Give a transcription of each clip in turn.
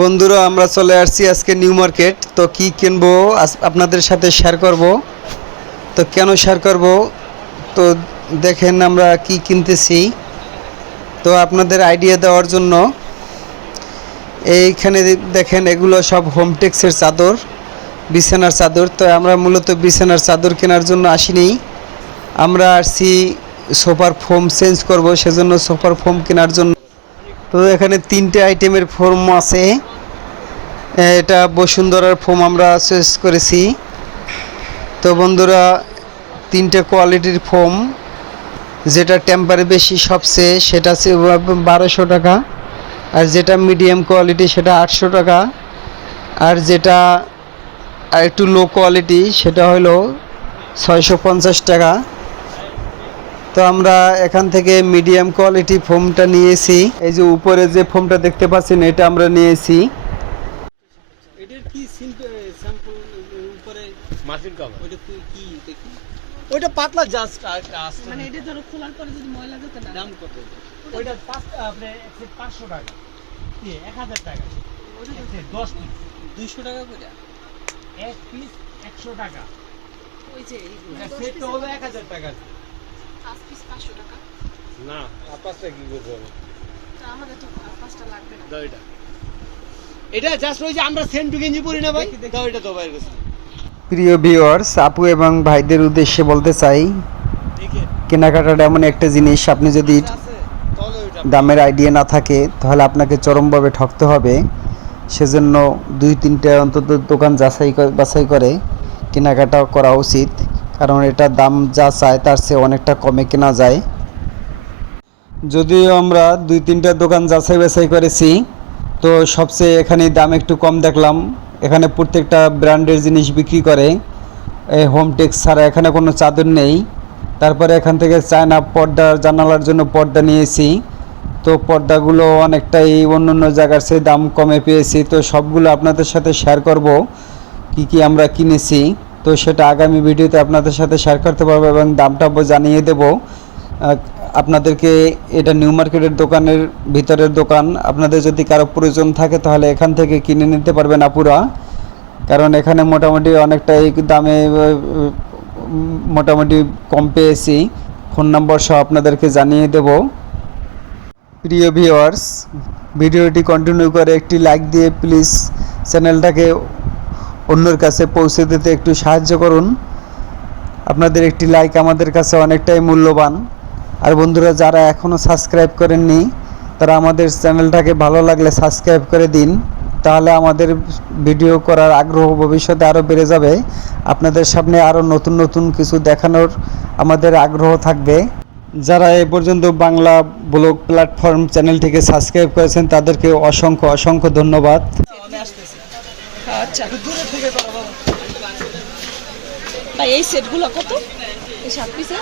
বন্ধুরা আমরা চলে আসছি আজকে নিউ মার্কেট। তো কি কিনবো আপনাদের সাথে শেয়ার করব। তো কেন শেয়ার করব, তো দেখেন আমরা কি কিনতেছি। তো আপনাদের আইডিয়া দেওয়ার জন্য এইখানে দেখেন এগুলো সব হোমটেক্সের চাদর, বিছানার চাদর। তো আমরা মূলত বিছানার চাদর কেনার জন্য আসিনি, আমরা আসছি সোফার ফোম চেঞ্জ করব, সেজন্য সোফার ফোম কেনার জন্য। তো এখানে তিনটে আইটেমের ফোম আছে। এটা বসুন্ধরার ফোম আমরা চয়েস করেছি। তো বন্ধুরা তিনটে কোয়ালিটির ফোম, যেটা টেম্পারে বেশি সবচেয়ে সেটা 1200 টাকা, আর যেটা মিডিয়াম কোয়ালিটি সেটা 800 টাকা, আর যেটা একটু লো কোয়ালিটি সেটা হলো 650 টাকা। তো আমরা এখান থেকে মিডিয়াম কোয়ালিটি ফোমটা নিয়েছি। এই যে উপরে যে ফোমটা দেখতে পাচ্ছেন এটা আমরা নিয়েছি। এটার কি স্যাম্পল উপরে মার্জিন কভার ওইটা কি দেখি ওইটা পাতলা জাস্ট আসছে মানে এটা ধরো খোলার পরে যদি ময়লা যেত না দাম কত ওইটা আপনি 500 টাকা 1000 টাকা ওইটা 10 পিস 200 টাকা করে এক পিস 100 টাকা ওই যে সেট তো হলো 1000 টাকা 5 পিস 500 টাকা না পাঁচটা কি করব তো আমাদের তো পাঁচটা লাগবে না। দাও এটা জাস্ট ওই যে আমরা সেন্টু গেঞ্জি পরি না ভাই, দাও এটা তো বাইরে গেছে। প্রিয় ভিউয়ার্স, আপু এবং ভাইদের উদ্দেশ্যে বলতে চাই, কেনাকাটাটা এমন একটা জিনিস, আপনি যদি দামের আইডিয়া না থাকে তাহলে আপনাকে চরমভাবে ঠকতে হবে। সেজন্য 2-3টে অন্তত দোকান বাছাই করে কেনাকাটা করা উচিত, কারণ এটা দাম যা চায় তার চেয়ে অনেকটা কমে কেনা যায়। যদিও আমরা 2-3টা দোকান যাচাই বাছাই করেছি, তো সবচেয়ে এখানে দাম একটু কম দেখলাম। এখানে প্রত্যেকটা ব্র্যান্ডের জিনিস বিক্রি করে, এই হোমটেক্স ছাড়া এখানে কোনো চাদর নেই। তারপরে এখান থেকে চায়না পর্দা, জানালার জন্য পর্দা নিয়েছি। তো পর্দাগুলো অনেকটাই অন্য অন্য জায়গার চেয়ে দাম কমে পেয়েছি। তো সবগুলো আপনাদের সাথে শেয়ার করব কি কি আমরা কিনেছি। তো সেটা আগামী ভিডিওতে আপনাদের সাথে শেয়ার করতে পারবো এবং দামটা জানিয়ে দেব আপনাদেরকে। এটা নিউ মার্কেটের দোকানের ভিতরের দোকান। আপনাদের যদি কারো প্রয়োজন থাকে তাহলে এখান থেকে কিনে নিতে পারবেন আপুরা, কারণ এখানে মোটামুটি অনেকটাই দামে মোটামুটি কম পেয়েছি। ফোন নাম্বার সহ আপনাদেরকে জানিয়ে দেব। প্রিয় ভিউয়ার্স, ভিডিওটি কন্টিনিউ করে একটি লাইক দিয়ে প্লিজ চ্যানেলটাকে অন্যের কাছে পৌঁছে দিতে একটু সাহায্য করুন। আপনাদের একটি লাইক আমাদের কাছে অনেকটাই মূল্যবান। আর বন্ধুরা যারা এখনও সাবস্ক্রাইব করেননি তারা আমাদের চ্যানেলটাকে ভালো লাগলে সাবস্ক্রাইব করে দিন, তাহলে আমাদের ভিডিও করার আগ্রহ ভবিষ্যতে আরও বেড়ে যাবে। আপনাদের সামনে আরও নতুন নতুন কিছু দেখানোর আমাদের আগ্রহ থাকবে। যারা এ পর্যন্ত বাংলা ব্লগ প্ল্যাটফর্ম চ্যানেলটিকে সাবস্ক্রাইব করেছেন তাদেরকে অসংখ্য অসংখ্য ধন্যবাদ। আচ্ছা ভাই এই সেটগুলো কত? এই 7 পিসে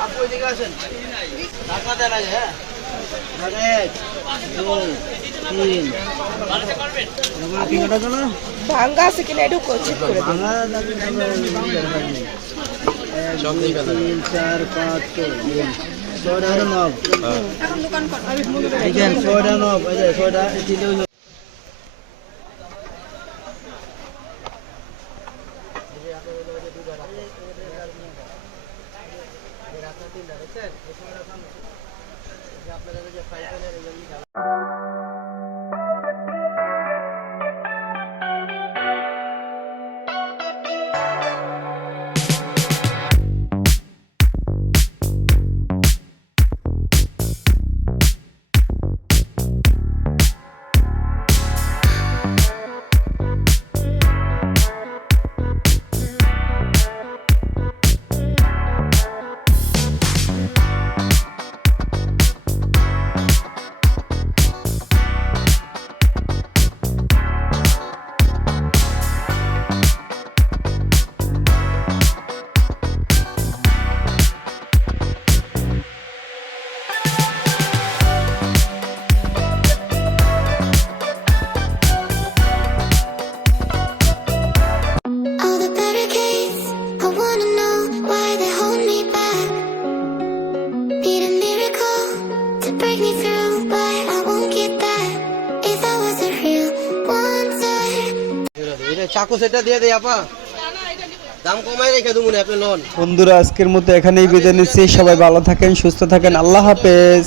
ভাঙ্গা আছে কিনা একটু চেক করে দিন। 6 চাকু সেটা দিয়ে দেই আপা, দাম কমাই রেখে দেবো আপনি লোন। বন্ধুরা আজকের মতো এখানেই বিদায় নিচ্ছি, সবাই ভালো থাকেন, সুস্থ থাকেন, আল্লাহ হাফেজ।